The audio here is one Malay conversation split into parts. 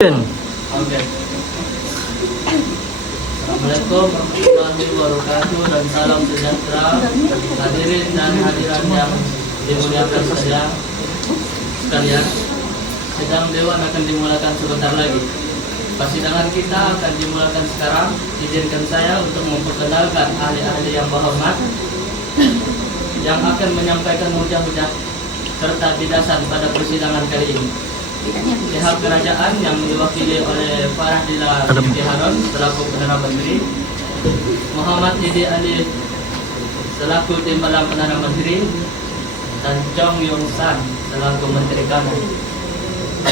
Oke. Assalamualaikum warahmatullahi wabarakatuh dan salam sejahtera hadirin dan hadirat yang dimuliakan sekalian. Sidang Dewan akan dimulakan sebentar lagi. Persidangan kita akan dimulakan sekarang. Izinkan saya untuk memperkenalkan ahli-ahli yang berhormat yang akan menyampaikan hujah-hujah serta bidasan pada persidangan kali ini. Pihak kerajaan yang diwakili oleh Farahdila binti Harun selaku Perdana Menteri, Muhammad Idi Ali selaku Timbalan Perdana Menteri, dan Chong Yong San selaku Menteri Kanan.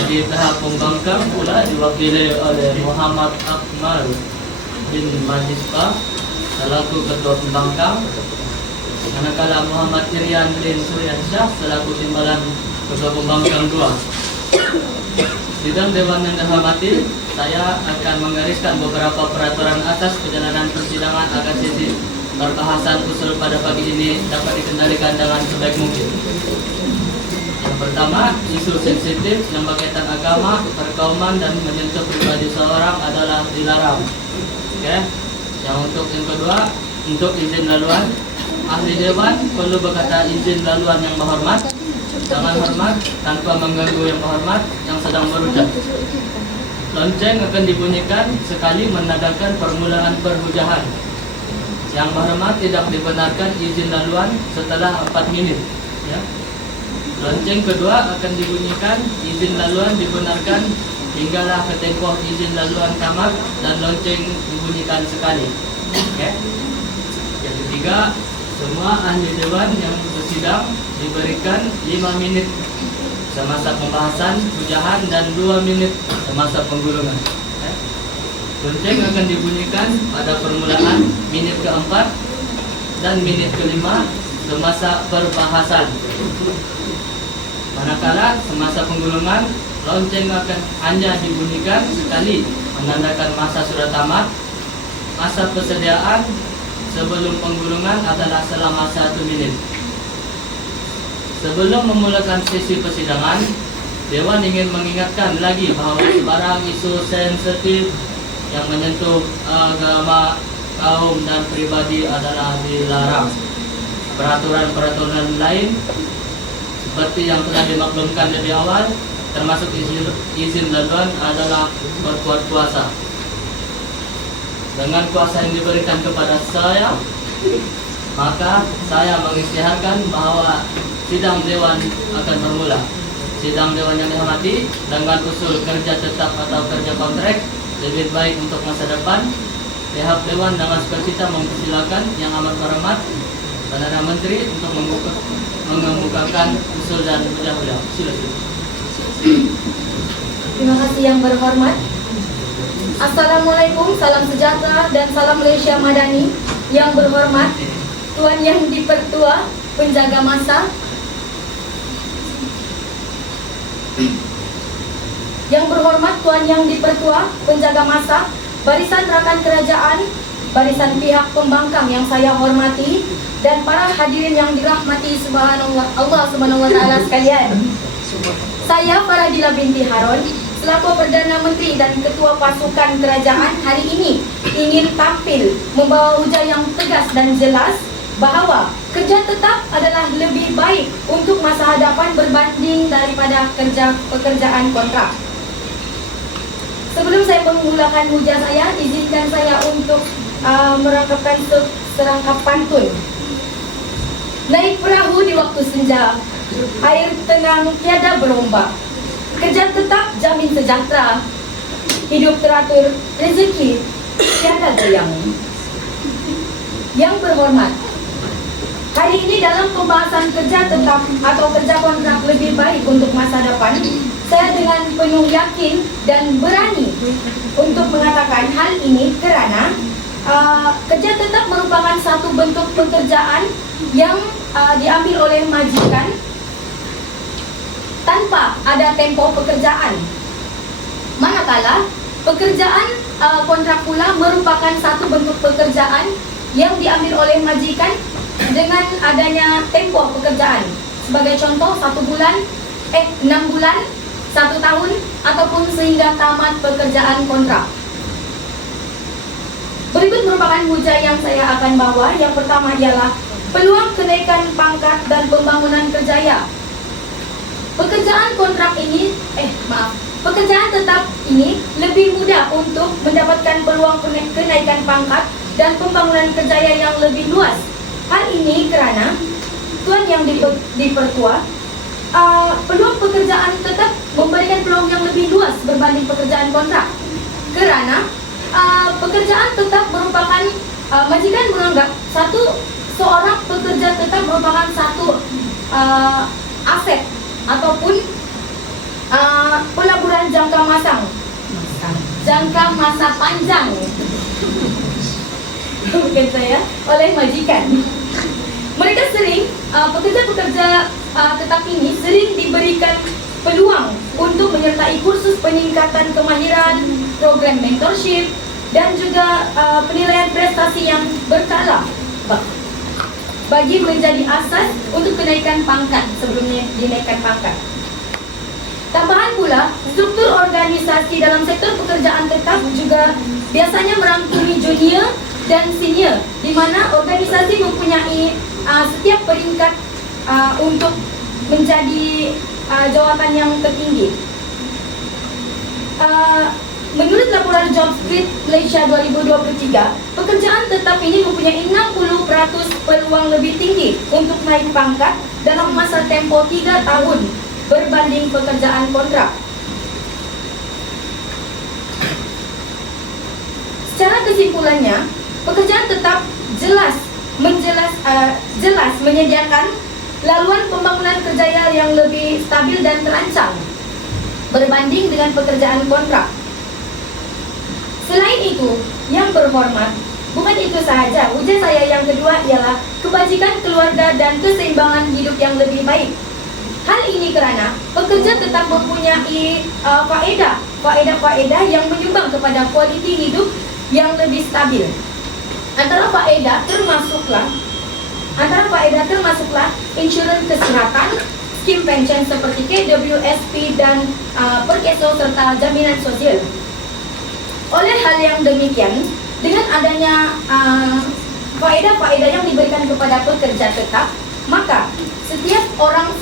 Di pihak pembangkang pula diwakili oleh Muhammad Akmal bin Majispa selaku Ketua Pembangkang, manakala Muhammad Irian bin Suryansyah selaku Timbalan Ketua Pembangkang 2. Sidang Dewan yang dihormati, saya akan menggariskan beberapa peraturan asas perjalanan persidangan agar sesi perbahasan usul pada pagi ini dapat dikendalikan dengan sebaik mungkin. Yang pertama, isu sensitif yang berkaitan agama, perkauman, dan menyentuh pribadi seorang adalah dilarang. Oke. Yang kedua, untuk izin laluan, ahli dewan perlu berkata izin laluan yang berhormat dengan hormat tanpa mengganggu yang berhormat yang sedang berucap. Lonceng akan dibunyikan sekali menandakan permulaan perhujahan. Yang berhormat tidak dibenarkan izin laluan setelah 4 menit. Ya. Lonceng kedua akan dibunyikan izin laluan dibenarkan hinggalah ke tempoh izin laluan tamat dan lonceng dibunyikan sekali. Okay. Yang ketiga, semua ahli dewan yang bersidang diberikan 5 menit semasa pembahasan hujahan dan 2 menit semasa penggulungan. Lonceng akan dibunyikan pada permulaan menit keempat dan menit kelima semasa perbahasan. Manakala semasa penggulungan, lonceng akan hanya dibunyikan sekali menandakan masa sudah tamat. Masa persediaan sebelum penggulungan adalah selama 1 menit. Sebelum memulakan sesi persidangan, Dewan ingin mengingatkan lagi bahawa sebarang isu sensitif yang menyentuh agama, kaum, dan pribadi adalah dilarang. Peraturan-peraturan lain seperti yang telah dimaklumkan lebih awal, termasuk izin laluan adalah berkuat kuasa. Dengan kuasa yang diberikan kepada saya, maka saya mengisytiharkan bahawa sidang Dewan akan bermula. Sidang Dewan yang dihormati, dengan usul kerja tetap atau kerja kontrak lebih baik untuk masa depan, pihak Dewan dengan sukacita mempersilakan yang amat berhormat Perdana Menteri untuk mengemukakan usul dan hujah-hujah. Silakan. Terima kasih yang berhormat. Assalamualaikum, salam sejahtera dan salam Malaysia Madani. Yang berhormat Tuan Yang Dipertua, penjaga masa. Yang berhormat Tuan Yang Dipertua, penjaga masa, barisan rakan kerajaan, barisan pihak pembangkang yang saya hormati, dan para hadirin yang dirahmati Allah Subhanahu wa taala sekalian. Saya Farahdila binti Harun selaku Perdana Menteri dan Ketua Pasukan Kerajaan hari ini ingin tampil membawa hujah yang tegas dan jelas bahawa kerja tetap adalah lebih baik untuk masa hadapan berbanding daripada pekerjaan kontrak. Sebelum saya memulakan hujah saya, izinkan saya untuk merangkapkan serangkap pantun. Naik perahu di waktu senja, air tenang tiada berombak. Kerja tetap jamin sejahtera, hidup teratur, rezeki tiada goyang. Yang berhormat, hari ini dalam pembahasan kerja tetap atau kerja kontrak lebih baik untuk masa depan, saya dengan penuh yakin dan berani untuk mengatakan hal ini kerana kerja tetap merupakan satu bentuk pekerjaan yang diambil oleh majikan tanpa ada tempoh pekerjaan. Manakala pekerjaan kontrak pula merupakan satu bentuk pekerjaan yang diambil oleh majikan dengan adanya tempoh pekerjaan. Sebagai contoh, 1 bulan, 6 bulan 1 tahun ataupun sehingga tamat pekerjaan kontrak. Berikut merupakan hujah yang saya akan bawa. Yang pertama ialah peluang kenaikan pangkat dan pembangunan kerjaya. Pekerjaan kontrak ini, pekerjaan tetap ini lebih mudah untuk mendapatkan peluang kenaikan pangkat dan pembangunan kerjaya yang lebih luas. Hal ini kerana tuan yang dipertua, peluang pekerjaan tetap memberikan peluang yang lebih luas berbanding pekerjaan kontrak. Kerana pekerjaan tetap merupakan, majikan menganggap seorang pekerja tetap merupakan satu aset ataupun pelaburan jangka masa panjang bukan saya, oleh majikan. Mereka sering, pekerja-pekerja tetap ini sering diberikan peluang untuk menyertai kursus peningkatan kemahiran, program mentorship, dan juga penilaian prestasi yang berkala bagi menjadi asas untuk kenaikan pangkat sebelumnya dinaikkan pangkat. Tambahan pula, struktur organisasi dalam sektor pekerjaan tetap juga biasanya merangkumi junior dan senior, di mana organisasi mempunyai setiap peringkat untuk menjadi jawatan yang tertinggi. Menurut laporan JobStreet Malaysia 2023, pekerjaan tetap ini mempunyai 60% peluang lebih tinggi untuk naik pangkat dalam masa tempoh 3 tahun berbanding pekerjaan kontrak. Secara kesimpulannya, pekerjaan tetap jelas menyediakan laluan pembangunan kerjaya yang lebih stabil dan terancang berbanding dengan pekerjaan kontrak. Selain itu, yang berhormat, bukan itu sahaja, hujah saya yang kedua ialah kebajikan keluarga dan keseimbangan hidup yang lebih baik. Hal ini kerana pekerja tetap mempunyai faedah yang menyumbang kepada kualiti hidup yang lebih stabil. Antara faedah termasuklah insurans kesihatan, skim pension seperti KWSP dan Perkeso serta jaminan sosial. Oleh hal yang demikian, dengan adanya faedah-faedah yang diberikan kepada pekerja tetap, maka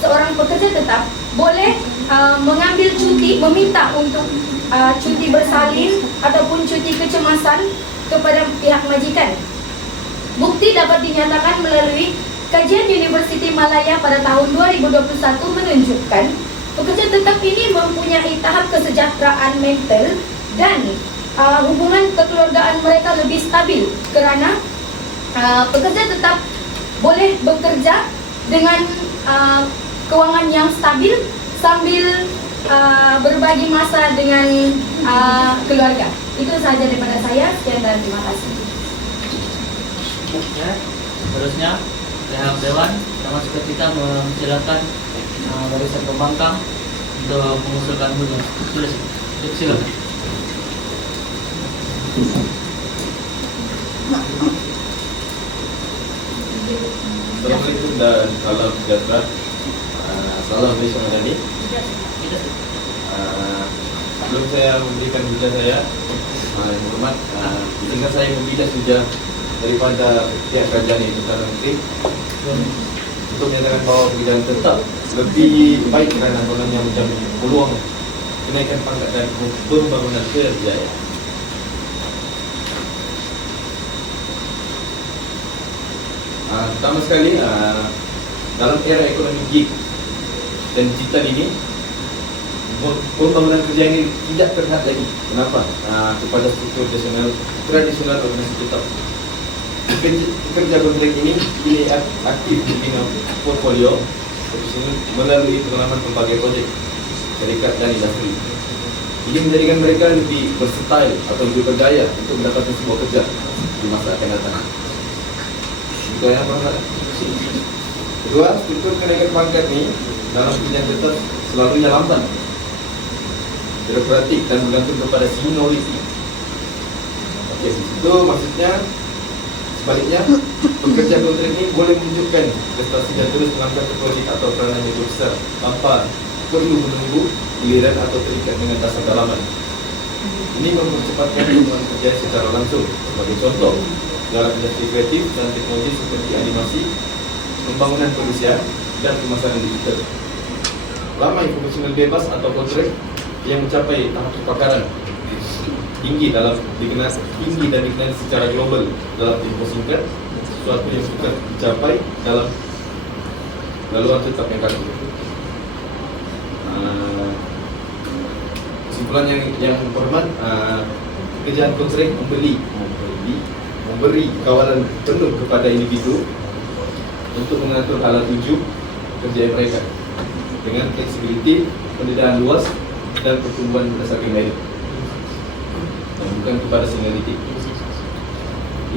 seorang pekerja tetap boleh mengambil cuti, meminta untuk cuti bersalin ataupun cuti kecemasan kepada pihak majikan. Bukti dapat dinyatakan melalui kajian Universiti Malaya pada tahun 2021 menunjukkan pekerja tetap ini mempunyai tahap kesejahteraan mental dan hubungan kekeluargaan mereka lebih stabil kerana pekerja tetap boleh bekerja dengan kewangan yang stabil sambil berbagi masa dengan keluarga. Itu sahaja daripada saya. Sekian dan terima kasih. Ya, seterusnya pihak Dewan sama seketika mempersilakan barisan pembangkang untuk mengusulkan hujah. Silakan. Assalamualaikum dan salam sejahtera. Salam Malaysia Madani. Sebelum saya memberikan hujah saya, yang hormat, izinkan saya membidas hujah daripada pihak kerajaan ini Perdana Menteri untuk menyatakan bahawa pekerjaan tetap lebih baik kerana kononnya menjamin peluang kenaikan pangkat dan pembangunan kerjaya. Pertama sekali, dalam era ekonomi gig dan digital ini, pembangunan kerja ini tidak terlihat lagi. Kenapa? Kepada struktur tradisional organisasi tetap. Pekerja kontrak ini aktif membina portfolio melalui pengalaman berbagai projek syarikat dan industri. Ini menjadikan mereka lebih versatile atau lebih berdaya untuk mendapatkan sebuah kerja di masa akan datang. Itu yang pertama. Kedua, struktur kenaikan pangkat ini dalam pekerjaan tetap selalunya lamban, birokratik dan bergantung kepada seniority. Okey, itu maksudnya sebaliknya pekerja kontrak ini boleh menunjukkan prestasi dan terus mengambil projek atau peranan yang besar tanpa perlu menunggu giliran atau terikat dengan dasar dalaman. Ini mempercepatkan hubungan kerja secara langsung. Sebagai contoh, dalam industri kreatif dan teknologi seperti animasi, pembangunan perusahaan, dan pemasaran digital. Lama informasional bebas atau kontrak yang mencapai tahap kepakaran tinggi dan dikenal secara global dalam tempoh singkat, sesuatu yang sudah dicapai dalam laluan tetap yang kaku. Kesimpulan yang hormat, pekerjaan kontrak memberi kawalan penuh kepada individu untuk mengatur alat tuju kerja mereka dengan fleksibiliti, pendidikan luas, dan pertumbuhan berdasarkan merit, dan bukan kepada seniority.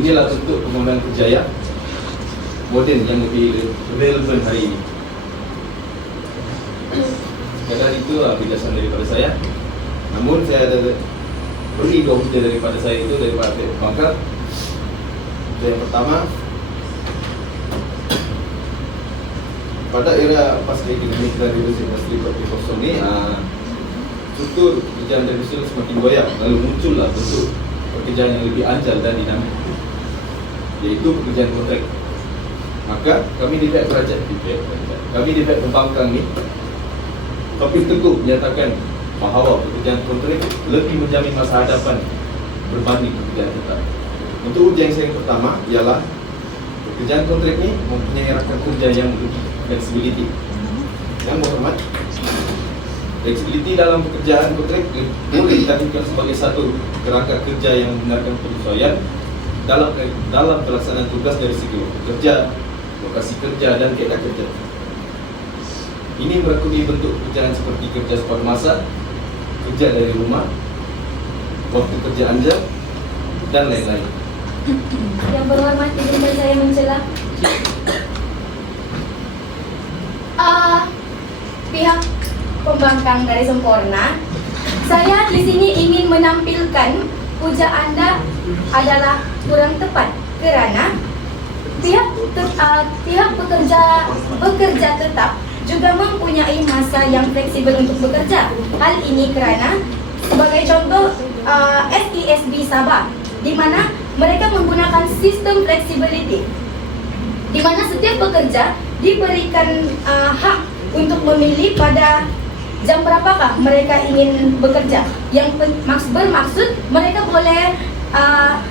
Inilah bentuk pembangunan kerjaya modern yang lebih relevan hari ini. Sekadar itulah penjelasan daripada saya. Namun saya ada beri dua hujah daripada saya itu daripada pangkat. Yang pertama, pada era pasca ekonomi dan revolusi industri 4.0 ini, struktur pekerjaan tradisional semakin goyah, lalu muncullah bentuk pekerjaan yang lebih anjal dan dinamik, yaitu pekerjaan kontrak. Maka kami di pihak kerajaan, kami di pihak pembangkang ini, tapi teguh menyatakan bahawa pekerjaan kontrak lebih menjamin masa hadapan berbanding pekerjaan tetap. Untuk ujian yang pertama ialah pekerjaan kontrak ini mempunyai rakan kerja yang lebih fleksibiliti. Yang berhormat, fleksibiliti dalam pekerjaan kontrak boleh ditampilkan sebagai satu kerangka kerja yang membenarkan penyesuaian dalam pelaksanaan tugas dari segi kerja, lokasi kerja, dan keadaan kerja. Ini merangkumi bentuk pekerjaan seperti kerja separuh masa, kerja dari rumah, waktu kerja anjal, dan lain-lain. Yang berhormat, izinkan saya mencela. Pihak pembangkang dari Sempurna, saya di sini ingin menampilkan puja Anda adalah kurang tepat kerana pihak bekerja tetap juga mempunyai masa yang fleksibel untuk bekerja. Hal ini kerana sebagai contoh SESB Sabah, di mana mereka menggunakan sistem flexibility, di mana setiap pekerja diberikan hak untuk memilih pada jam berapakah mereka ingin bekerja. Yang bermaksud mereka boleh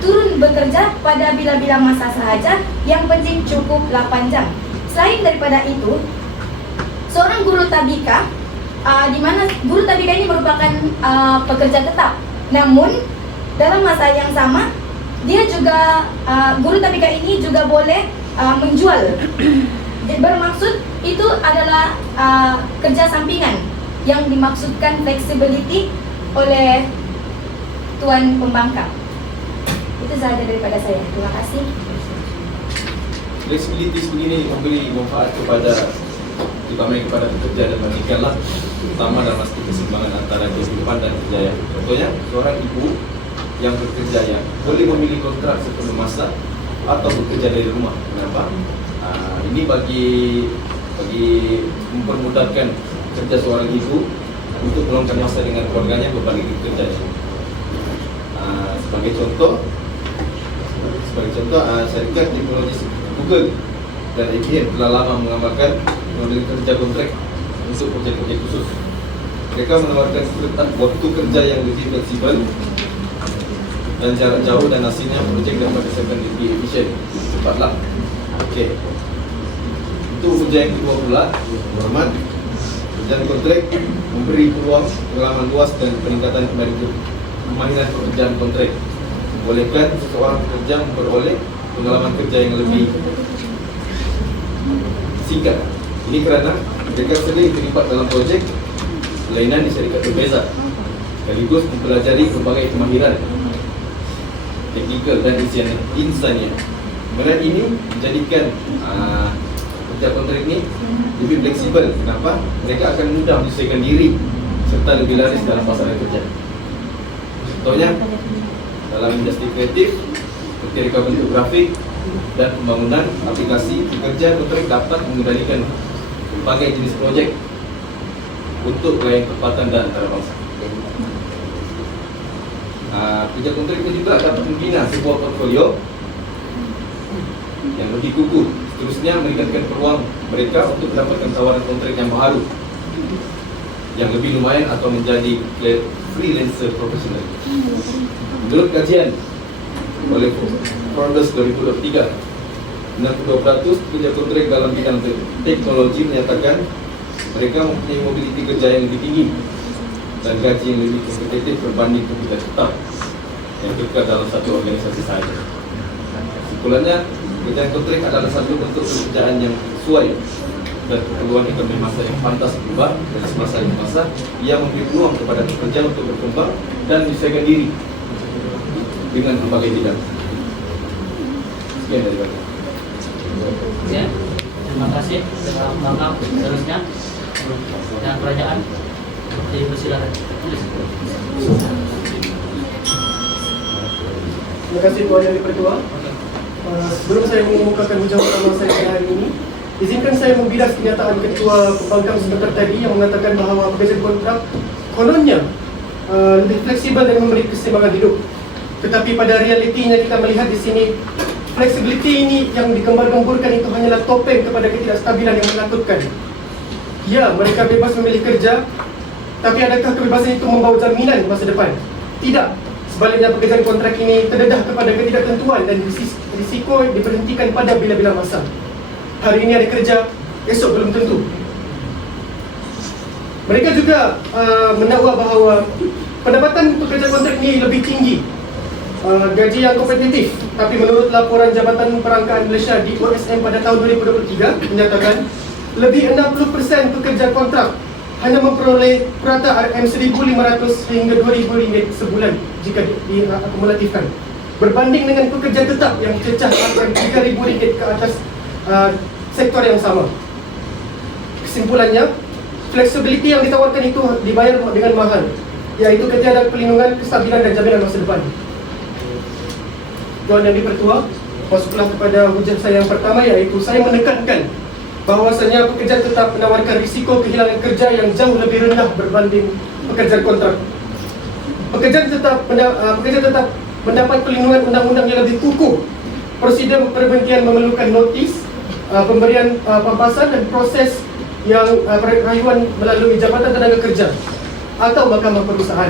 turun bekerja pada bila-bila masa sahaja, yang penting cukup 8 jam. Selain daripada itu, seorang guru tabika, di mana guru tabika ini merupakan pekerja tetap, namun dalam masa yang sama dia juga guru tabika ini juga boleh menjual. Bermaksud itu adalah kerja sampingan yang dimaksudkan flexibility oleh Tuan Pembangkang. Itu sahaja daripada saya. Terima kasih. Fleksibiliti begini memberi manfaat terutama kepada pekerja dan majikanlah, terutama dalam aspek keseimbangan antara kehidupan dan kerjaya. Contohnya, seorang ibu yang bekerja boleh memilih kontrak sepenuh masa atau bekerja dari rumah. Kenapa? Ini bagi mempermudahkan kerja seorang ibu untuk meluangkan masa dengan keluarganya berbagi kerja. Sebagai contoh, syarikat teknologi Google dan IBM telah lama mengamalkan model kerja kontrak untuk projek-projek khusus. Mereka menawarkan waktu kerja yang lebih fleksibel dan jarak jauh, dan hasilnya projek dapat diselesaikan lebih efisien. Cepatlah. Okey. Untuk ujian yang kedua pula, berhormat, pekerjaan kontrak memberi peluang pengalaman luas dan peningkatan kemahiran pekerjaan kontrak. Membolehkan seseorang pekerja memperoleh pengalaman kerja yang lebih singkat. Ini kerana mereka sering terlibat dalam projek kelainan di syarikat berbeza, sekaligus mempelajari berbagai kemahiran teknikal dan insania. Kemudian ini menjadikan kerja kontrak ini lebih fleksibel. Kenapa? Mereka akan mudah menyesuaikan diri serta lebih laris dalam pasaran kerja. Contohnya, dalam industri kreatif, seperti reka bentuk grafik dan pembangunan aplikasi, pekerja kontrak dapat mengendalikan berbagai jenis projek untuk wilayah tempatan dan antarabangsa. Pekerja kontrak itu juga dapat membina sebuah portfolio yang lebih kukuh. Seterusnya memberikan peluang mereka untuk mendapatkan tawaran kontrak yang baru yang lebih lumayan atau menjadi freelancer profesional. Menurut kajian oleh Forbes 2023, 62% pekerja kontrak dalam bidang teknologi menyatakan mereka mempunyai mobiliti kerja yang lebih tinggi dan gaji yang lebih kompetitif berbanding pekerja tetap yang kekal dalam satu organisasi saja. Kesimpulannya, pekerjaan kontrak adalah satu bentuk pekerjaan yang sesuai dan keperluan ekonomi masa yang pantas berubah dari semasa ke masa. Ia memberi peluang kepada pekerja untuk berkembang dan menyesuaikan diri dengan berbagai bidang. Sekian dari saya. Ya, terima kasih. Bangkang seterusnya dan kerajaan dipersilakan. Terima kasih Tuan Yang Dipertua. Sebelum saya mengumumkan hujah pertama saya pada hari ini, izinkan saya membilas kenyataan Ketua Pembangkang sebentar tadi yang mengatakan bahawa pekerja kontrak kononnya lebih fleksibel dan memberi keseimbangan hidup. Tetapi pada realitinya kita melihat di sini, flexibility ini yang digembar-gemburkan itu hanyalah topeng kepada ketidakstabilan yang menakutkan. Ya, mereka bebas memilih kerja, tapi adakah kebebasan itu membawa jaminan masa depan? Tidak. Sebaliknya, pekerjaan kontrak ini terdedah kepada ketidaktentuan dan risiko diberhentikan pada bila-bila masa. Hari ini ada kerja, esok belum tentu. Mereka juga mendakwa bahawa pendapatan pekerja kontrak ini lebih tinggi, gaji yang kompetitif. Tapi menurut laporan Jabatan Perangkaan Malaysia di OSM pada tahun 2023 menyatakan lebih 60% pekerja kontrak hanya memperoleh purata RM1,500 hingga RM2,000 sebulan jika diakumulatifkan, berbanding dengan pekerja tetap yang cecah RM3,000 ke atas sektor yang sama. Kesimpulannya, fleksibiliti yang ditawarkan itu dibayar dengan mahal, iaitu ketiadaan perlindungan, kestabilan dan jaminan masa depan. Tuan Yang Dipertua, masuklah kepada hujah saya yang pertama, iaitu saya menekankan bahawasanya pekerja tetap menawarkan risiko kehilangan kerja yang jauh lebih rendah berbanding pekerjaan kontrak. Pekerja tetap mendapat perlindungan undang-undang yang lebih kukuh. Prosedur perberhentian memerlukan notis, pemberian pampasan dan proses yang rayuan melalui Jabatan Tenaga Kerja atau Mahkamah Perusahaan.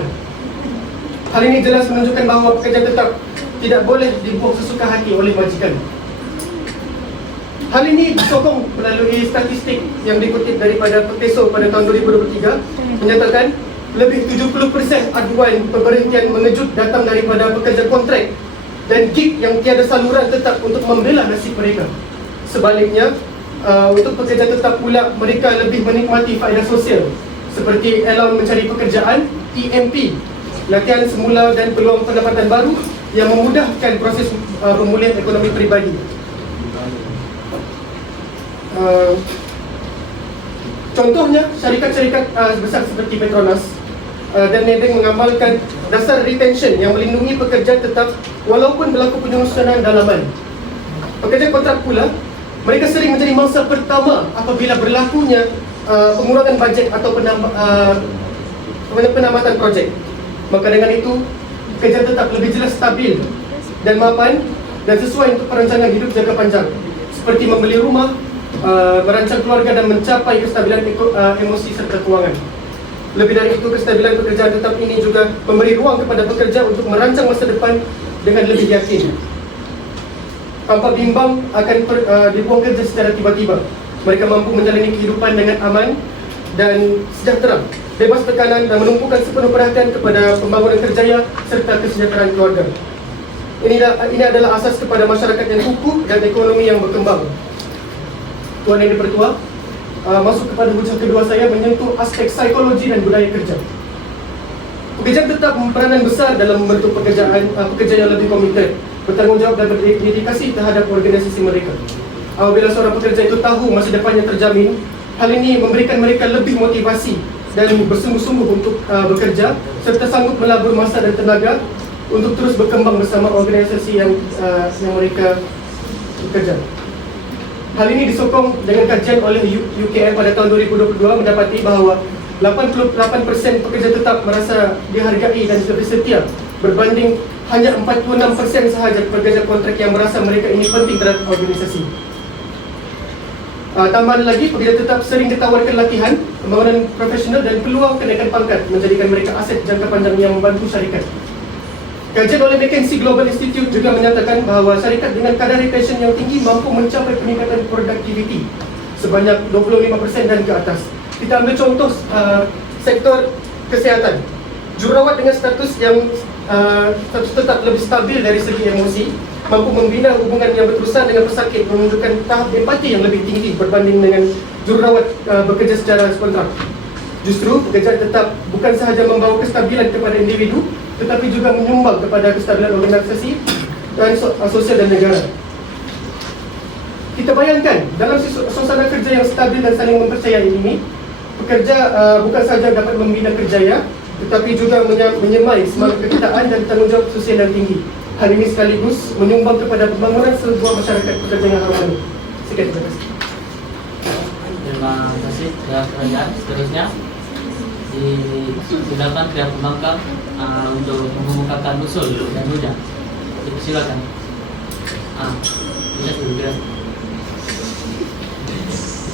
Hal ini jelas menunjukkan bahawa pekerja tetap tidak boleh dibuang sesuka hati oleh majikan. Hal ini disokong melalui statistik yang dikutip daripada Pekeso pada tahun 2023 menyatakan lebih 70% aduan pemberhentian mengejut datang daripada pekerja kontrak dan gig yang tiada saluran tetap untuk membela nasib mereka. Sebaliknya, untuk pekerja tetap pula mereka lebih menikmati faedah sosial seperti allowance mencari pekerjaan, EMP, latihan semula dan peluang pendapatan baru yang memudahkan proses pemulihan ekonomi peribadi. Contohnya, syarikat-syarikat besar seperti Petronas dan Nedeng mengamalkan dasar retention yang melindungi pekerja tetap walaupun berlaku penyusunan dalaman. Pekerja kontrak pula, mereka sering menjadi mangsa pertama apabila berlakunya pengurangan bajet atau penambatan projek. Maka dengan itu, pekerja tetap lebih jelas stabil dan mapan dan sesuai untuk perancangan hidup jangka panjang, seperti membeli rumah, merancang keluarga dan mencapai kestabilan emosi serta kewangan. Lebih dari itu, kestabilan pekerjaan tetap ini juga memberi ruang kepada pekerja untuk merancang masa depan dengan lebih yakin, tanpa bimbang akan dibuang kerja secara tiba-tiba. Mereka mampu menjalani kehidupan dengan aman dan sejahtera, bebas tekanan dan menumpukan sepenuh perhatian kepada pembangunan kerjaya serta kesejahteraan keluarga. Ini adalah asas kepada masyarakat yang kukuh dan ekonomi yang berkembang. Tuan Yang Dipertua, masuk kepada hujah kedua saya menyentuh aspek psikologi dan budaya kerja. Pekerja tetap peranan besar dalam membentuk pekerja yang lebih komited, bertanggungjawab dan berdedikasi terhadap organisasi mereka. Apabila seorang pekerja itu tahu masa depannya terjamin, hal ini memberikan mereka lebih motivasi dan bersungguh-sungguh untuk bekerja serta sanggup melabur masa dan tenaga untuk terus berkembang bersama organisasi yang mereka bekerja. Hal ini disokong dengan kajian oleh UKM pada tahun 2022 mendapati bahawa 88% pekerja tetap merasa dihargai dan lebih setia, berbanding hanya 46% sahaja pekerja kontrak yang merasa mereka ini penting terhadap organisasi. Tambahan lagi, pekerja tetap sering ditawarkan latihan, pembangunan profesional dan peluang kenaikan pangkat menjadikan mereka aset jangka panjang yang membantu syarikat. Kajian oleh McKinsey Global Institute juga menyatakan bahawa syarikat dengan kadar retention yang tinggi mampu mencapai peningkatan produktiviti sebanyak 25% dan ke atas. Kita ambil contoh sektor kesihatan. Jururawat dengan status status tetap lebih stabil dari segi emosi mampu membina hubungan yang berterusan dengan pesakit, menunjukkan tahap empati yang lebih tinggi berbanding dengan jururawat bekerja secara kontrak. Justru pekerjaan tetap bukan sahaja membawa kestabilan kepada individu, tetapi juga menyumbang kepada kestabilan organisasi dan sosial dan negara. Kita bayangkan dalam suasana kerja yang stabil dan saling mempercayai ini, pekerja bukan sahaja dapat membina kerjaya, tetapi juga menyemai semangat kekitaan dan tanggungjawab sosial yang tinggi. Hal ini sekaligus menyumbang kepada pembangunan sebuah masyarakat pekerja yang harmoni. Sekian, terima kasih. Terima kasih pihak kerajaan. Seterusnya silakan pihak pembangkang untuk mengemukakan usul dan hujah. Silakan.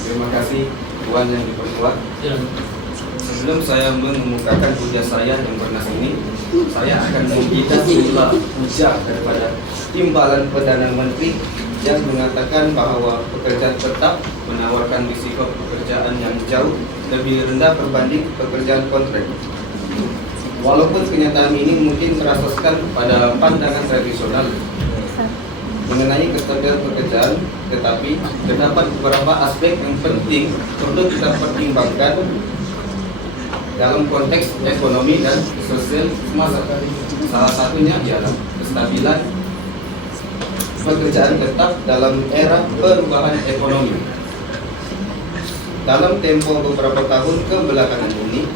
Terima kasih Tuan yang diperkuat. Silakan. Sebelum saya mengemukakan hujah saya yang bernas ini, saya akan memberikan sejumlah hujah daripada Timbalan Perdana Menteri yang mengatakan bahawa pekerjaan tetap menawarkan risiko pekerjaan yang jauh lebih rendah berbanding pekerjaan kontrak. Walaupun kenyataan ini mungkin terasaskan pada pandangan tradisional mengenai kestabilan pekerjaan, tetapi terdapat beberapa aspek yang penting perlu kita pertimbangkan dalam konteks ekonomi dan sosial semasa. Salah satunya ialah kestabilan pekerjaan tetap dalam era perubahan ekonomi. Dalam tempo beberapa tahun kebelakangan ini,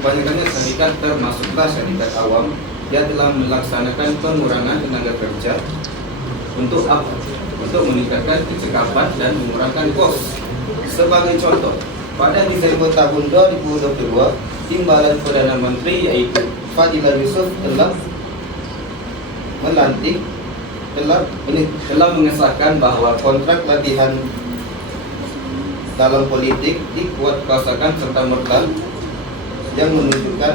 kebanyakannya sindikat termasuklah sindikat awam yang telah melaksanakan pengurangan tenaga kerja untuk apa? Untuk meningkatkan kecekapan dan mengurangkan kos. Sebagai contoh, pada Desember tahun 2022, Timbalan Perdana Menteri yaitu Fadila Yusuf telah mengesahkan bahawa kontrak latihan dalam politik dikuatkuasakan serta-merta yang menunjukkan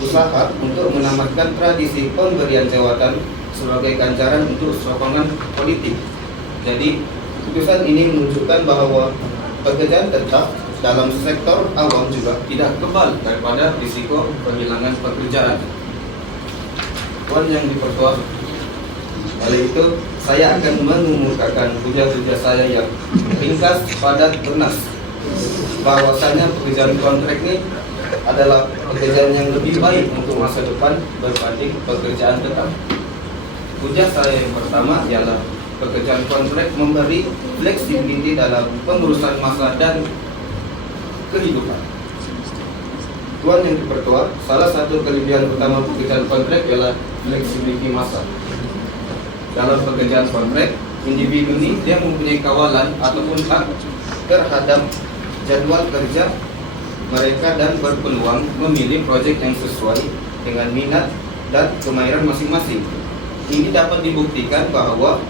usaha untuk menamatkan tradisi pemberian jawatan sebagai ganjaran untuk sokongan politik. Jadi, putusan ini menunjukkan bahawa pekerjaan tetap dalam sektor awam juga tidak kebal daripada risiko kehilangan pekerjaan. Tuan yang diperkuat, oleh itu saya akan mengemukakan hujah-hujah saya yang ringkas, padat, bernas. Bahwasanya pekerjaan kontrak ini adalah pekerjaan yang lebih baik untuk masa depan berbanding pekerjaan tetap. Hujah saya yang pertama ialah pekerjaan kontrak memberi fleksibilitas dalam pengurusan masa dan kehidupan. Tuan yang dipertua, salah satu kelebihan utama pekerjaan kontrak ialah fleksibilitas masa. Dalam pekerjaan kontrak, individu ini dia mempunyai kawalan ataupun hak terhadap jadwal kerja mereka dan berpeluang memilih projek yang sesuai dengan minat dan kemahiran masing-masing. Ini dapat dibuktikan bahawa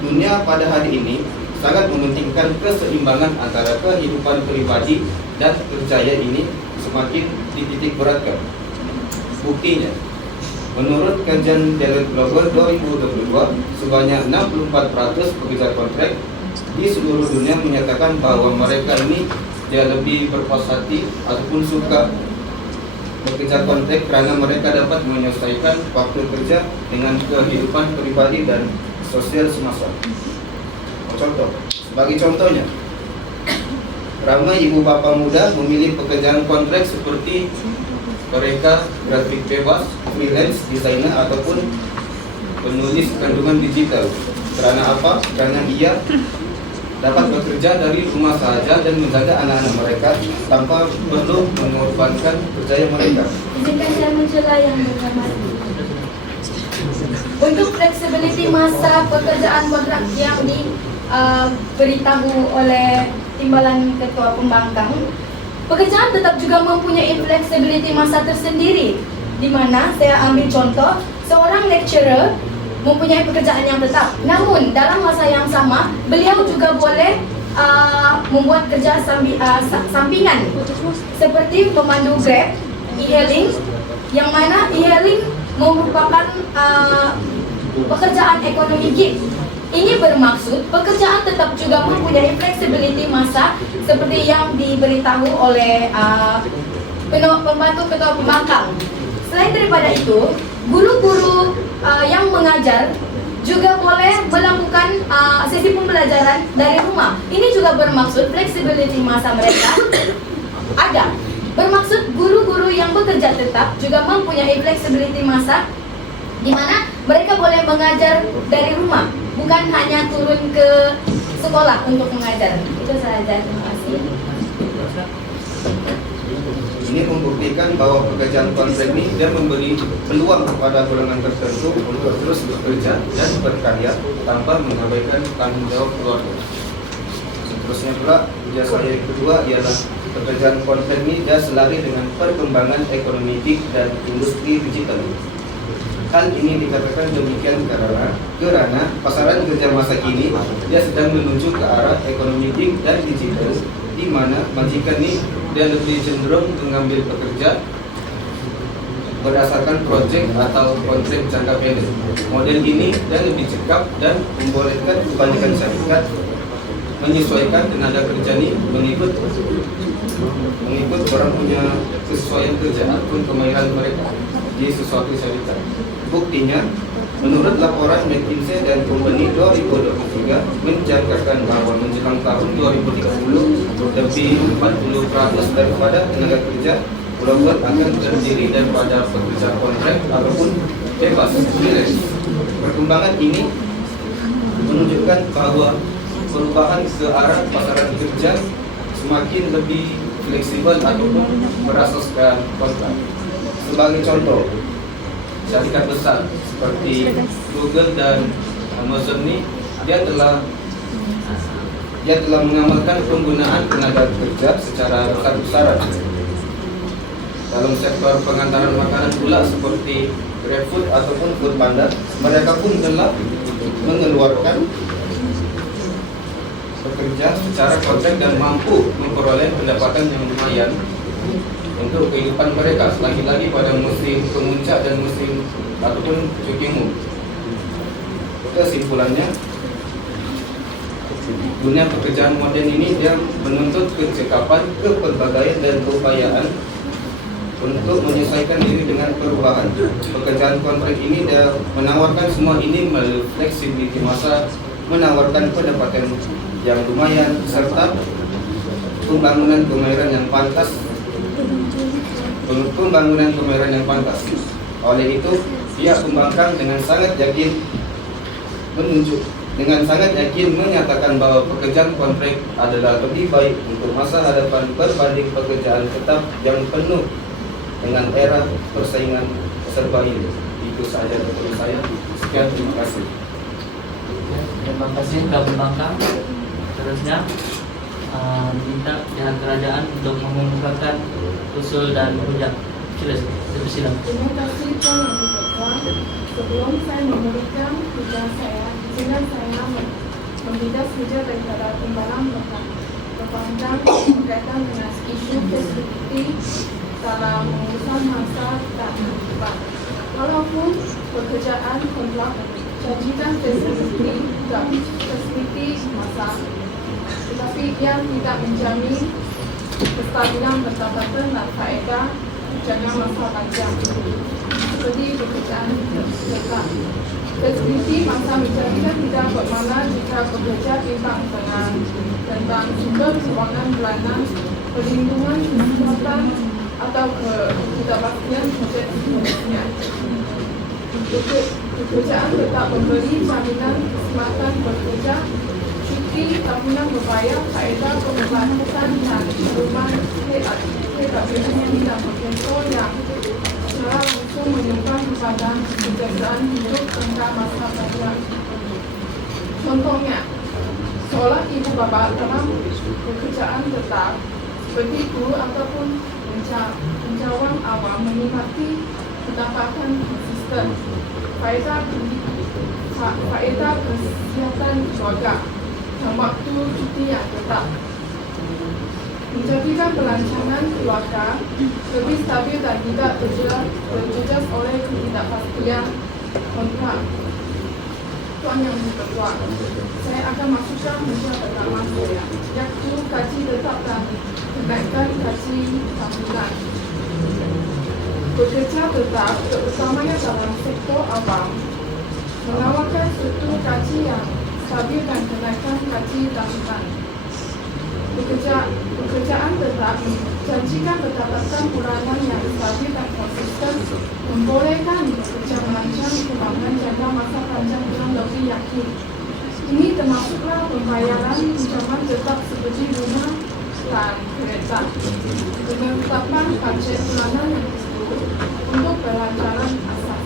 dunia pada hari ini sangat mementingkan keseimbangan antara kehidupan pribadi dan kerjaya ini semakin dititik beratkan. Buktinya, menurut kajian Deloitte Global 2022, sebanyak 64% pekerja kontrak di seluruh dunia menyatakan bahwa mereka ini dia lebih berpuas hati ataupun suka bekerja kontrak kerana mereka dapat menyelesaikan waktu kerja dengan kehidupan pribadi dan sosial semasa. Sebagai contohnya, ramai ibu bapa muda memilih pekerjaan kontrak seperti mereka grafik bebas, freelance, desainer ataupun penulis kandungan digital. Kerana apa? Kerana ia dapat bekerja dari rumah sahaja dan menjaga anak-anak mereka tanpa perlu mengorbankan kerjaya mereka. Izinkan saya mencela yang berhormat. Untuk fleksibiliti masa pekerjaan kontrak yang diberitahu oleh Timbalan Ketua Pembangkang, Pekerjaan tetap juga mempunyai flexibility masa tersendiri, di mana saya ambil contoh seorang lecturer mempunyai pekerjaan yang tetap. Namun dalam masa yang sama, beliau juga boleh membuat kerja sampingan seperti pemandu Grab, e-hailing, yang mana e-hailing merupakan pekerjaan ekonomi gig. Ini bermaksud pekerjaan tetap juga mempunyai flexibility masa seperti yang diberitahu oleh pembantu ketua pembangkang. Selain daripada itu, guru-guru yang mengajar juga boleh melakukan sesi pembelajaran dari rumah. Ini juga bermaksud flexibility masa mereka ada. Bermaksud guru-guru yang bekerja tetap juga mempunyai flexibility masa di mana mereka boleh mengajar dari rumah, bukan hanya turun ke sekolah untuk mengajar. Itu saja, terima kasih. Ini membuktikan bahwa pekerjaan kontrak ini dia memberi peluang kepada golongan tertentu untuk terus bekerja dan berkarya tanpa mengabaikan tanggung jawab keluarga. Seterusnya pula, ujian saya yang kedua ialah pekerjaan kontrak ini dia selari dengan perkembangan ekonomi dan industri digital. Hal ini dikatakan demikian karena pasaran kerja masa kini dia sedang menuju ke arah ekonomi dan digital, di mana majikan ini dia lebih cenderung mengambil pekerja berdasarkan proyek atau kontrak jangka pendek. Model ini dia lebih cekap dan membolehkan kebanyakan syarikat menyesuaikan tenaga kerja ini mengikut orang punya kesesuaian kerja ataupun kemahiran mereka di sesuatu syarikat. Buktinya, menurut laporan McKinsey dan Company 2023 menjangkakan bahwa menjelang tahun 2030 lebih 40% daripada tenaga kerja global akan terdiri daripada pekerja kontrak ataupun bebas freelance. Perkembangan ini menunjukkan bahwa perubahan ke arah pasaran kerja semakin lebih fleksibel ataupun berasaskan kontrak. Sebagai contoh, syarikat besar seperti Google dan Amazon ini dia telah mengamalkan penggunaan tenaga kerja secara besar-besaran. Dalam sektor pengantaran makanan pula seperti GrabFood ataupun Foodpanda, mereka pun telah mengeluarkan bekerja secara kontrak dan mampu memperoleh pendapatan yang lumayan untuk kehidupan mereka, lagi-lagi pada musim pemuncak dan musim ataupun cuti umum. Kesimpulannya, dunia pekerjaan modern ini dia menuntut kecekapan, kepelbagaian dan keupayaan untuk menyesuaikan diri dengan perubahan. Pekerjaan kontrak ini dia menawarkan semua ini melalui fleksibilitas masa, menawarkan pendapatan yang lumayan serta pembangunan kemahiran yang pantas. Oleh itu, pihak pembangkang dengan sangat yakin menyatakan bahwa pekerjaan kontrak adalah lebih baik untuk masa hadapan berbanding pekerjaan tetap yang penuh dengan era persaingan serba ini. Itu saja dari saya. Sekian, terima kasih. Terima kasih Kak Pembangkang. Terusnya minta pihak kerajaan untuk mengumumkan usul dan hujah. Silakan. Terima kasih Tuan Yang Bertuan. Sebelum saya memberikan hujah saya, izinkan saya membidas hujah daripada timbalan pembangkang berkaitan dengan isu fleksibilitas dalam mengurusan masa dan kehidupan. Walaupun pekerjaan kontrak janjikan fleksibilitas masa, tetapi ia tidak menjamin kestabilan pendapatan dan faedah jangka masa panjang seperti pekerjaan tetap. Fleksibilitas masa menjadikan tidak bermakna jika bekerja tentang sumber keuangan bulanan, perlindungan kesehatan atau ketidakpastian projek seterusnya. Pekerjaan tetap memberi jaminan kesempatan bekerja, cuti, tabungan berbayar, faedah pengobatan dan perumahan PWN dan pengontrol yang secara langsung menyumbang kepada kesejahteraan hidup jangka masa panjang. Contohnya, seorang ibu bapa dalam pekerjaan tetap Begitu ataupun penjawab awam menikmati pendapatan konsisten, faedah kesihatan keluarga dan waktu cuti yang tetap, menjadikan perancangan keluarga lebih stabil dan tidak terjejas oleh ketidakpastian kontrak. Tuan Yang Ketua, saya akan masukkan meja pertama saya, iaitu gaji tetap dan kenaikan gaji tahunan. Pekerja tetap, terutamanya dalam sektor awam, menawarkan suatu gaji yang stabil dan kenaikan gaji tahunan. Pekerjaan tetap menjanjikan pendapatan bulanan yang stabil dan konsisten, membolehkan bekerja merancang keuangan jangka masa panjang yang lebih yakin. Ini termasuklah pembayaran pinjaman tetap seperti rumah dan kereta, dengan penetapan budget bulanan yang disebut untuk pelancaran asas,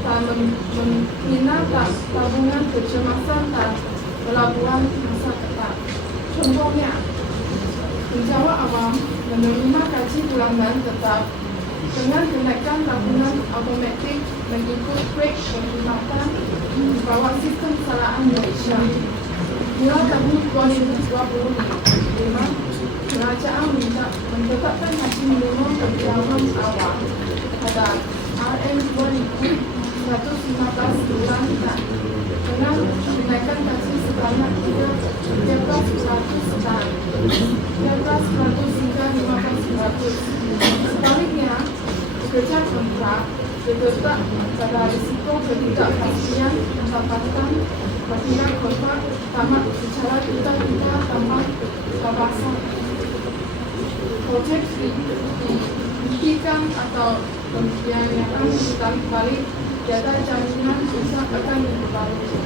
dan membina tabungan kecemasan dan pelabuhan masa depan. Contohnya, penjawab awam menerima gaji bulanan tetap dengan kenaikan tabungan automatik mengikut rate perkhidmatan di bawah sistem kesalahan Malaysia. Mulai tahun 2025, kerajaan menetapkan gaji minimum penjawab awam pada RM2,115 bulan dengan kenaikan gaji sebanyak 13% dan 13% hingga 15%. Sebaliknya, pekerja kontrak terletak pada risiko ketidakpastian pendapatan apabila kontrak tamat secara tiba-tiba tanpa kawasan. Projek dihentikan atau pembiayaan ditarik balik, tiada jaminan usaha akan diperbarui.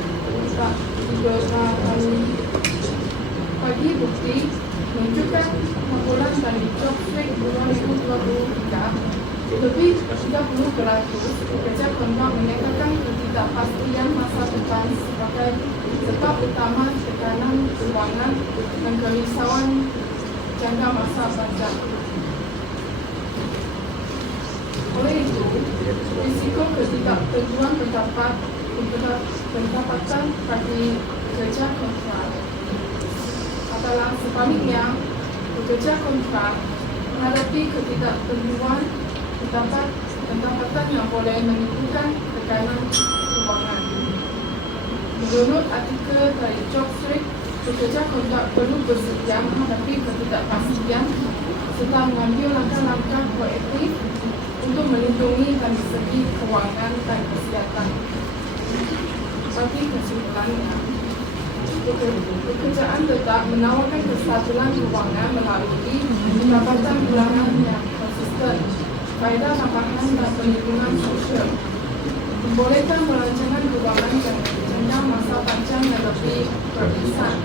Bagi bukti menunjukkan kumpulan dari job street 2023, lebih 30% pekerja kontrak menyatakan ketidakpastian masa depan sebagai sebab utama tekanan keuangan dan kerisauan jangka masa panjang. Oleh itu, risiko ketidaktentuan pendapatan bagi pekerja kontrak adalah sebaliknya, pekerja kontrak menghadapi ketidaktentuan pendapatan yang boleh menimbulkan tekanan keuangan. Menurut artikel dari Jobstreet, pekerja kontrak perlu bersedia menghadapi ketidakpastian serta mengambil langkah-langkah proaktif untuk melindungi dari segi keuangan dan kesihatan. Bagi kesimpulannya, pekerjaan tetap menawarkan kestabilan keuangan melalui pendapatan bulanan yang konsisten, faedah tambahan dan perlindungan sosial, membolehkan perancangan keuangan jangka masa panjang yang lebih berkesan.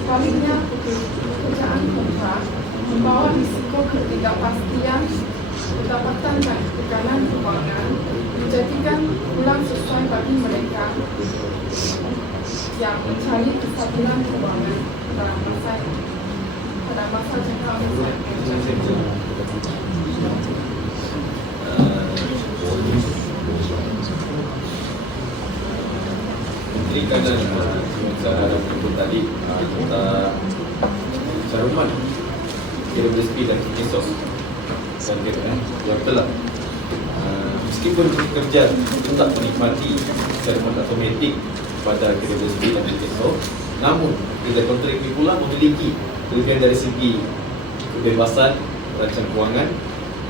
Sebaliknya, pekerjaan kontrak membawa risiko ketidakpastian pendapatan dan tekanan keuangan, menjadikan pulang sesuai bagi mereka yang mencari kestabilan keuangan dalam masa jangka panjang. Menteri Kanan secara berikut tadi kita caruman kira rezeki dan kisos dan kira yang telah meskipun kerja tetap menikmati secara otomatik pada kira rezeki dan kisos, namun kerja kontrak ini pula memiliki kelebihan dari segi kebebasan merancang keuangan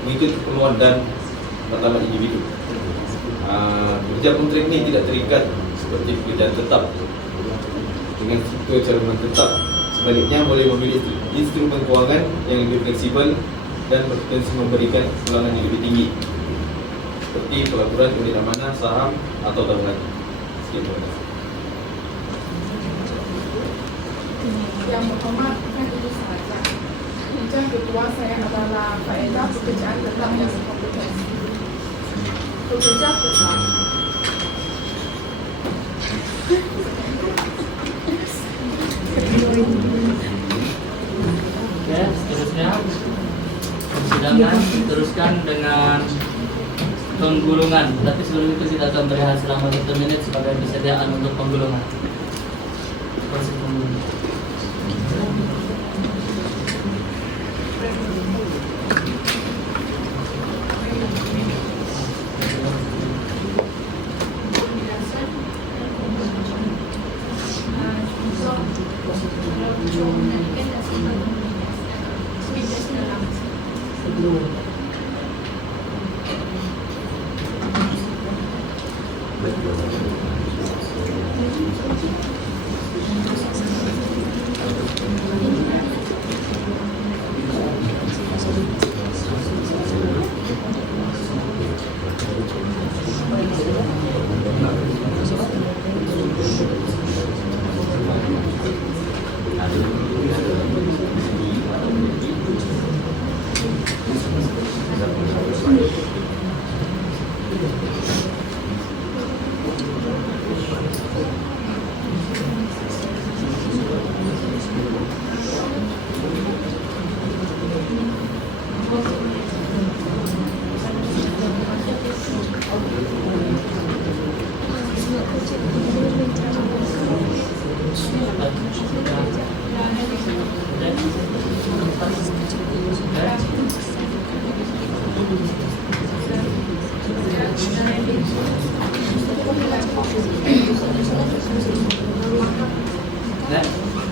mengikut keperluan dan matlamat individu. Kerja kontrak ini tidak terikat seperti pekerjaan tetap dengan struktur caruman tetap. Sebaliknya boleh memilih instrumen keuangan yang lebih fleksibel dan berpotensi memberikan pulangan yang lebih tinggi seperti pelaburan unit amanah, saham atau tabungan. Sekian, terima kasih. Yang berhormat, bukan itu sahaja. Bincang kedua saya adalah faedah pekerjaan tetap yang berkompetensi. Pekerja tetap jangan diteruskan dengan penggulungan. Tapi sebelum itu kita akan berehat selama 1 menit sebagai persediaan untuk penggulungan. Proses penggulungan.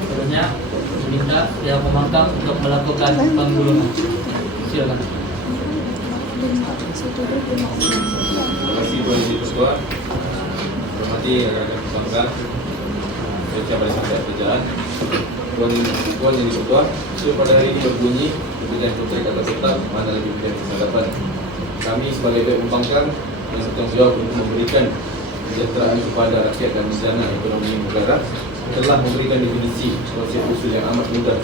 Selanjutnya diminta pihak pemangkang untuk melakukan penggulungan. Silakan. Terima kasih Tuan Yang Ketua. Hormati rekan-rekan pemangkang, rekan pada sampai kerjaan. Tuan Yang Ketua, isu pada hari ini berbunyi pemberian kontrak atau tetap mana lebih baik kesadapan. Kami sebagai pihak pembangkang yang bertanggung jawab untuk memberikan kesejahteraan kepada rakyat dan bencana ekonomi negara telah memberikan definisi konsep usul yang amat mudah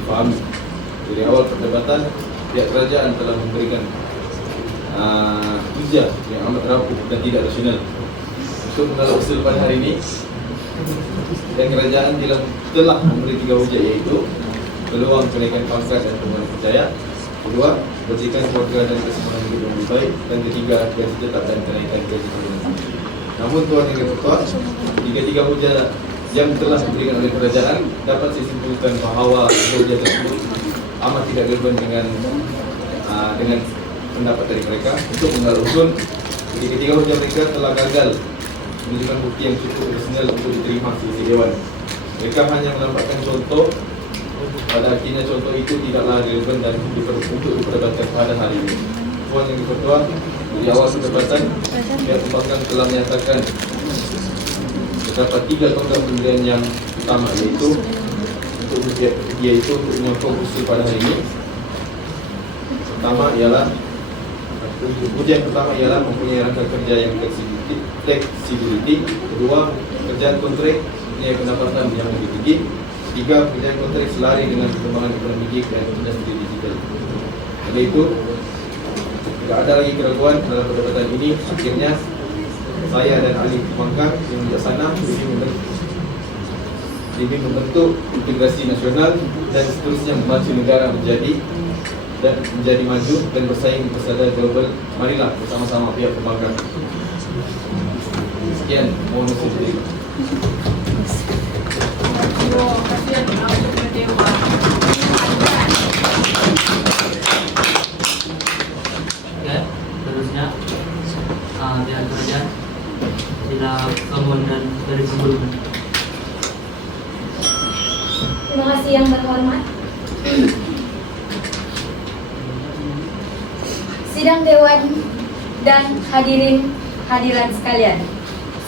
dipahami. Dari awal perdebatan, pihak kerajaan telah memberikan hujah yang amat rapuh dan tidak rasional untuk menolak usul pada hari ini. Dan kerajaan telah memberi 3 hujah, iaitu peluang kenaikan pangkat dan penurunan percaya, kedua, berikan keluarga dan keseimbangan hidup yang lebih baik, dan ketiga, gaji tetap dan kenaikan gaji tahunan. Namun Tuan Yang Ketua, 3 hujah yang telah diberikan oleh kerajaan dapat disimpulkan bahawa hujah tersebut amat tidak relevan dengan pendapat dari mereka. Untuk mengenal usul, ketiga hujah mereka telah gagal menunjukkan bukti yang cukup rasional untuk diterima sebagai dewan. Mereka hanya menampakkan contoh, pada akhirnya contoh itu tidaklah relevan dan untuk diperdebatkan pada hari ini. Tuan Yang Ketua, dari awal perdebatan, pihak pembangkang telah menyatakan terdapat 3 tonggak pemberian yang utama, yaitu untuk menyokong usul pada hari ini. Ujian pertama ialah mempunyai rangka kerja yang flexibility. Kedua, kerjaan kontrak mempunyai pendapatan yang lebih tinggi. Tiga, kerjaan kontrak selari dengan perkembangan ekonomi dan industri digital. Oleh itu, tidak ada lagi keraguan dalam perdebatan ini. Akhirnya, saya dan ahli pembangkang yang bijaksana lebih membentuk integrasi nasional dan seterusnya memacu negara menjadi maju dan bersaing di pasar global. Marilah bersama-sama pihak pembangkang. Sekian, mohon maaf. Oke, terusnya pihak kerajaan sila kemun dan dari sebelumnya. Terima kasih yang terhormat. Sidang Dewan dan hadiran sekalian,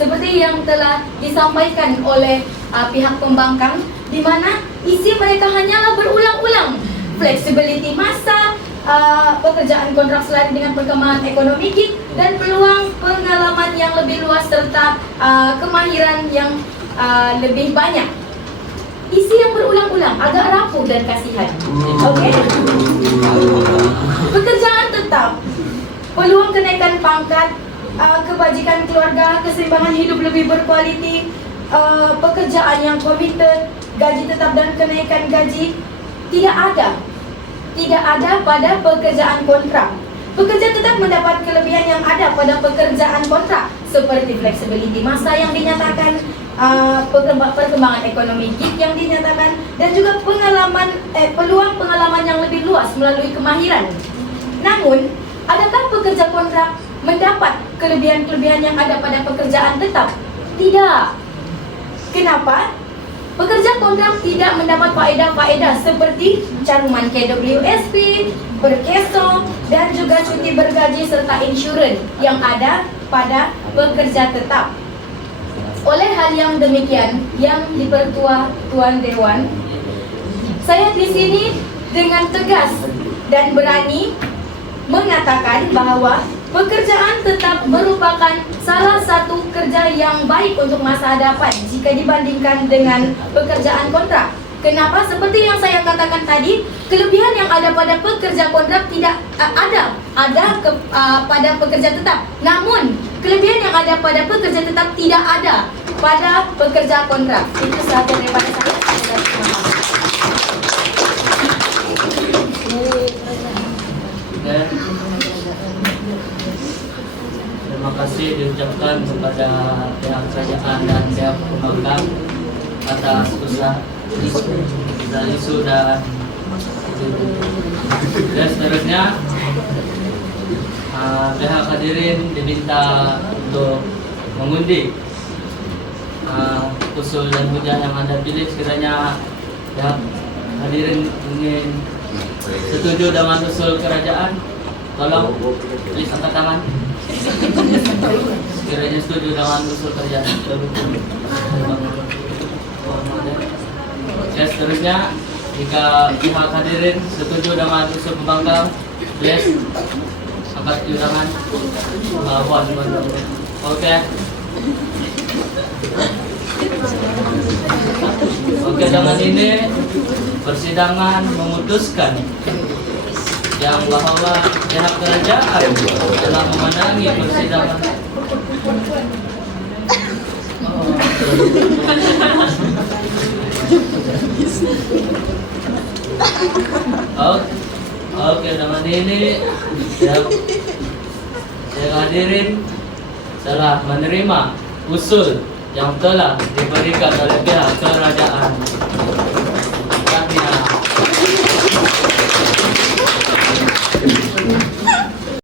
seperti yang telah disampaikan oleh pihak pembangkang, di mana isi mereka hanyalah berulang-ulang flexibility masa, pekerjaan kontrak selari dengan perkembangan ekonomi dan peluang pengalaman yang lebih luas serta kemahiran yang lebih banyak. Isi yang berulang-ulang, agak rapuh dan kasihan. Oke? Pekerjaan tetap, peluang kenaikan pangkat, kebajikan keluarga, keseimbangan hidup lebih berkualiti, pekerjaan yang komited, gaji tetap dan kenaikan gaji tidak ada. tidak ada pada pekerjaan kontrak. Pekerja tetap mendapat kelebihan yang ada pada pekerjaan kontrak seperti flexibility masa yang dinyatakan, perkembangan ekonomi gig yang dinyatakan, dan juga peluang pengalaman yang lebih luas melalui kemahiran. Namun, adakah pekerja kontrak mendapat kelebihan-kelebihan yang ada pada pekerjaan tetap? Tidak. Kenapa? Pekerja kontrak tidak mendapat faedah-faedah seperti caruman KWSP, berkeso, dan juga cuti bergaji serta insurans yang ada pada pekerja tetap. Oleh hal yang demikian, yang dipertua Tuan Dewan, saya di sini dengan tegas dan berani mengatakan bahwa pekerjaan tetap merupakan salah satu kerja yang baik untuk masa hadapan jika dibandingkan dengan pekerjaan kontrak. Kenapa? Seperti yang saya katakan tadi, kelebihan yang ada pada pekerja kontrak tidak ada pada pekerja tetap. Namun, kelebihan yang ada pada pekerja tetap tidak ada pada pekerja kontrak. Itu saja daripada saya. Terima kasih diucapkan kepada pihak kerajaan dan pihak pembangkang atas usaha dan isu dan seterusnya. Pihak hadirin diminta untuk mengundi usul dan hujah yang Anda pilih. Sekiranya pihak hadirin ingin setuju dengan usul kerajaan, tolong please angkat tangan. Sekiranya setuju dengan usul kerajaan. Ya, seterusnya, jika pihak hadirin setuju dengan usul pembangkang, please angkat tangan. Oke. Oke, dengan ini persidangan memutuskan yang bahwa pihak kerajaan telah memenangi persidangan. Oke, dengan ini yang hadirin telah menerima usul yang telah diberikan oleh pihak kerajaan. Tahniah.